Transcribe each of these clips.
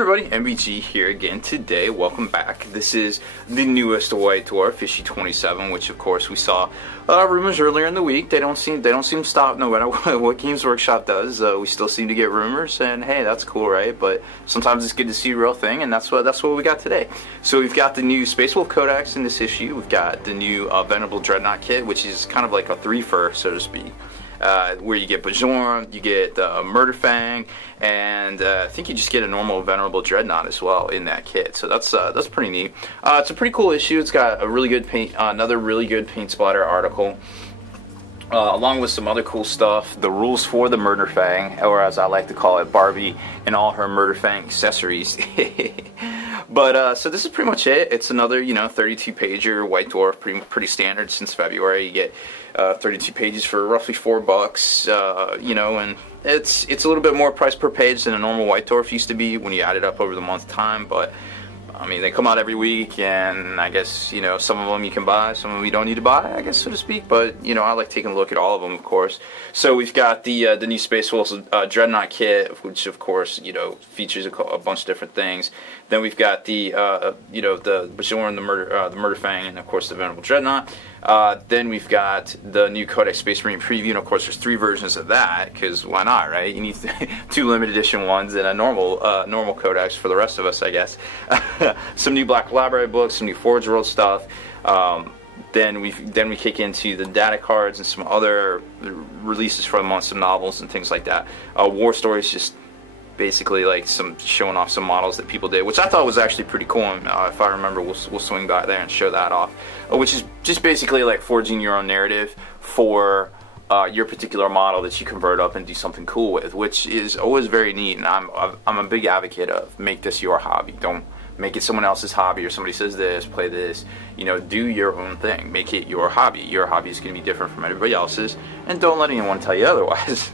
everybody, MBG here again today. Welcome back. This is the newest White Dwarf, issue 27, which of course we saw rumors earlier in the week. They don't seem to stop no matter what Games Workshop does. We still seem to get rumors, and hey, that's cool, right? But sometimes it's good to see a real thing, and that's what we got today. So we've got the new Space Wolf Codex in this issue. We've got the new Venerable Dreadnought kit, which is kind of like a three-fer, so to speak. Where you get Bajorn, you get Murderfang, and I think you just get a normal Venerable Dreadnought as well in that kit. So that's pretty neat. It's a pretty cool issue. It's got a really good paint, another really good paint splatter article, along with some other cool stuff. The rules for the Murderfang, or as I like to call it, Barbie and all her Murderfang accessories. But so this is pretty much it. It's another 32 pager White Dwarf, pretty standard since February. You get 32 pages for roughly $4, and it's a little bit more price per page than a normal White Dwarf used to be when you add it up over the month time. But I mean, they come out every week, and I guess some of them you can buy, some of them you don't need to buy, I guess, so to speak. But I like taking a look at all of them, of course. So we've got the new Space Wolves Dreadnought kit, which of course features a bunch of different things. Then we've got the the Bajorn, the Murderfang, and of course the Venerable Dreadnought. Then we've got the new Codex Space Marine preview, and of course there's 3 versions of that, because why not, right? You need 2 limited edition ones and a normal Codex for the rest of us, I guess. Some new Black Library books, some new Forge World stuff. Then we kick into the data cards and some other releases for the month, some novels and things like that. War Stories, just basically like showing off some models that people did, which I thought was actually pretty cool. And if I remember, we'll swing by there and show that off, which is just basically like forging your own narrative for your particular model that you convert up and do something cool with, which is always very neat. And I'm a big advocate of make this your hobby. Don't make it someone else's hobby, or somebody says this, play this. Do your own thing. Make it your hobby. Your hobby is going to be different from everybody else's, and don't let anyone tell you otherwise.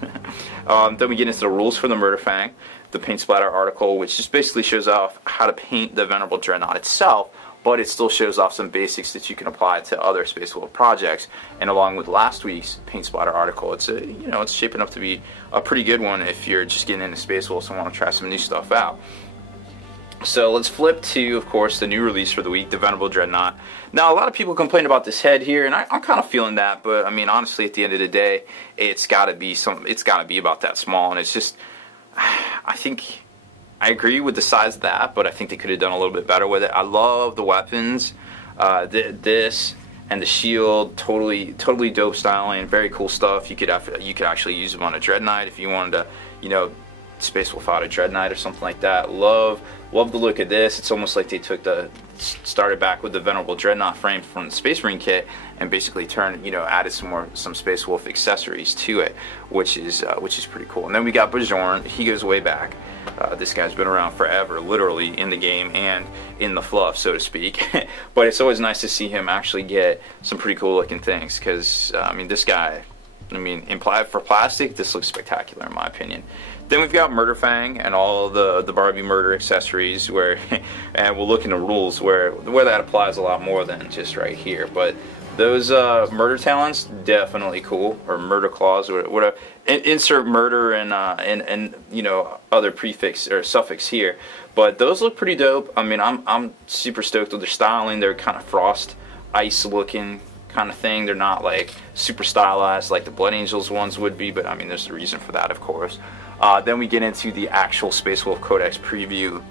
Then we get into the rules for the Murderfang, the paint splatter article, which just basically shows off how to paint the Venerable Dreadnought itself, but it still shows off some basics that you can apply to other Space Wolf projects. And along with last week's paint splatter article, it's it's shaping up to be a pretty good one if you're just getting into Space Wolves and want to try some new stuff out. So let's flip to, of course, the new release for the week, the Venerable Dreadnought. Now, a lot of people complain about this head here, and I'm kind of feeling that. But I mean, honestly, at the end of the day, it's got to be about that small. And it's just, I think I agree with the size of that, but I think they could have done a little bit better with it. I love the weapons, this and the shield, totally dope styling, very cool stuff. You could actually use them on a Dreadnought if you wanted to, Space Wolf out a Dreadnought or something like that. Love the look of this. It's almost like they started back with the Venerable Dreadnought frame from the Space Marine kit and basically added some Space Wolf accessories to it, which is pretty cool. And then we got Bajorn. He goes way back. This guy's been around forever, literally, in the game and in the fluff, so to speak. But it's always nice to see him actually get some pretty cool looking things, because I mean, this guy, for plastic, this looks spectacular in my opinion. Then we've got Murderfang and all the Barbie murder accessories, and we'll look into rules where that applies a lot more than just right here. But those murder talons, definitely cool, or murder claws, or whatever. Insert murder and other prefix or suffix here. But those look pretty dope. I mean, I'm super stoked with their styling. They're kind of frost ice looking kind of thing. They're not like super stylized like the Blood Angels ones would be, but I mean, there's a reason for that, of course. Then we get into the actual Space Wolf Codex preview,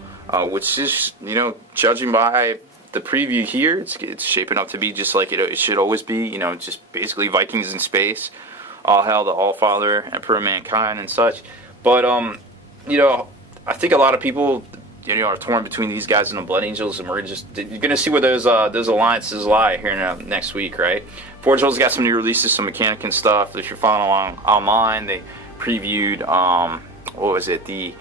which is, judging by the preview here, it's shaping up to be just like it should always be, just basically Vikings in space, all hail the Allfather, Emperor of Mankind and such. But, I think a lot of people, are torn between these guys and the Blood Angels, and you're going to see where those alliances lie here next week, right? Forge World's got some new releases, some mechanic and stuff. If you're following along online, they previewed, the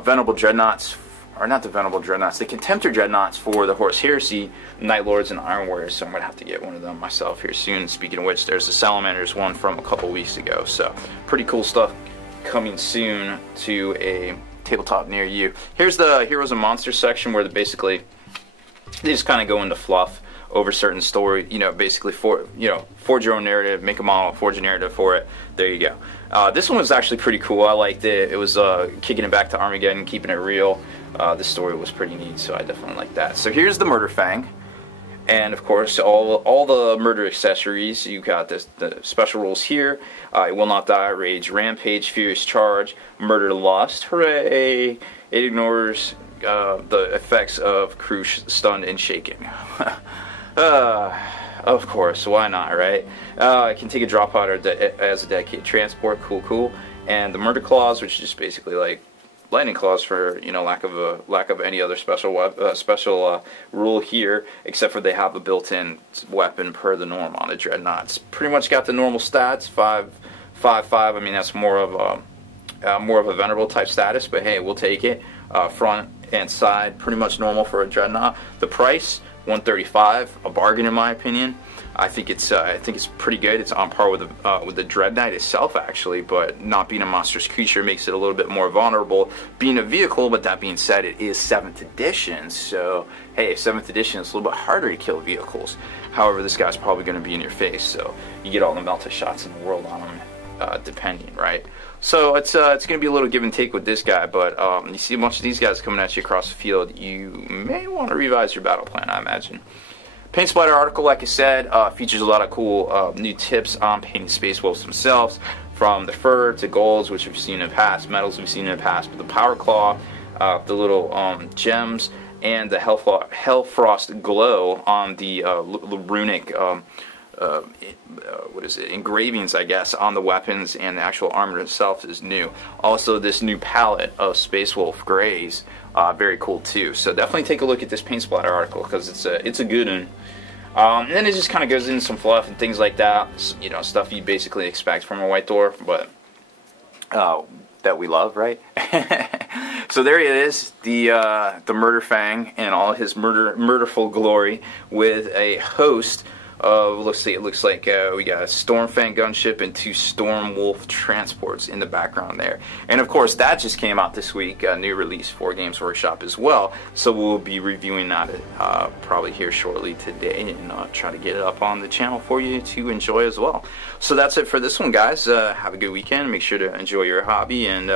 Venerable Dreadnoughts, or not the Venerable Dreadnoughts, the Contemptor Dreadnoughts for the Horus Heresy, Night Lords, and Iron Warriors. So I'm going to have to get one of them myself here soon. Speaking of which, there's the Salamanders one from a couple weeks ago. So pretty cool stuff coming soon to a tabletop near you. Here's the Heroes and Monsters section, where they just kind of go into fluff over certain story, basically forge your own narrative, make a model, forge a narrative for it. There you go. This one was actually pretty cool. I liked it. It was kicking it back to Armageddon, keeping it real. This story was pretty neat, so I definitely like that. So here's the Murderfang. And of course, all the murder accessories. You got the special rules here. It will not die, rage, rampage, furious charge, murder, lust. Hooray! It ignores the effects of crush, stunned, and shaking. Of course, why not, right? It can take a drop pod as a dedicated transport. Cool. And the murder clause, which is just basically like lightning clause for, you know, lack of any other special rule here, except for they have a built-in weapon per the norm on the dreadnoughts. Pretty much got the normal stats, 5.5. I mean, that's more of a venerable type status, but hey, we'll take it. Front and side, pretty much normal for a dreadnought. The price, $135, a bargain in my opinion. I think it's pretty good. It's on par with the Dread Knight itself, actually, but not being a monstrous creature makes it a little bit more vulnerable. Being a vehicle, but that being said, it is 7th edition, so hey, 7th edition is a little bit harder to kill vehicles. However, this guy's probably going to be in your face, so you get all the melta shots in the world on him, depending, right? So it's going to be a little give and take with this guy, but you see a bunch of these guys coming at you across the field, you may want to revise your battle plan, I imagine. Paint Splatter article, like I said, features a lot of cool new tips on painting Space Wolves themselves, from the fur to golds, which we've seen in the past, metals we've seen in the past, but the Power Claw, the little gems, and the Hellfrost glow on the runic engravings, I guess, on the weapons, and the actual armor itself is new. Also, this new palette of Space Wolf grays, very cool too. So definitely take a look at this Paint Splatter article, because it's a good one. And then it just kind of goes into some fluff and things like that, you know, stuff you basically expect from a White Dwarf, but that we love, right? So there he is, the Murderfang and all his murderful glory, with a host of, it looks like we got a Stormfang gunship and 2 Stormwolf transports in the background there. And of course, that just came out this week, a new release for Games Workshop as well. So we'll be reviewing that probably here shortly today, and try to get it up on the channel for you to enjoy as well. So that's it for this one, guys. Have a good weekend. Make sure to enjoy your hobby, and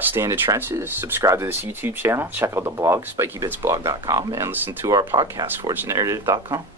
stay in the trenches. Subscribe to this YouTube channel. Check out the blog, spikybitsblog.com, and listen to our podcast, forgednarrative.com.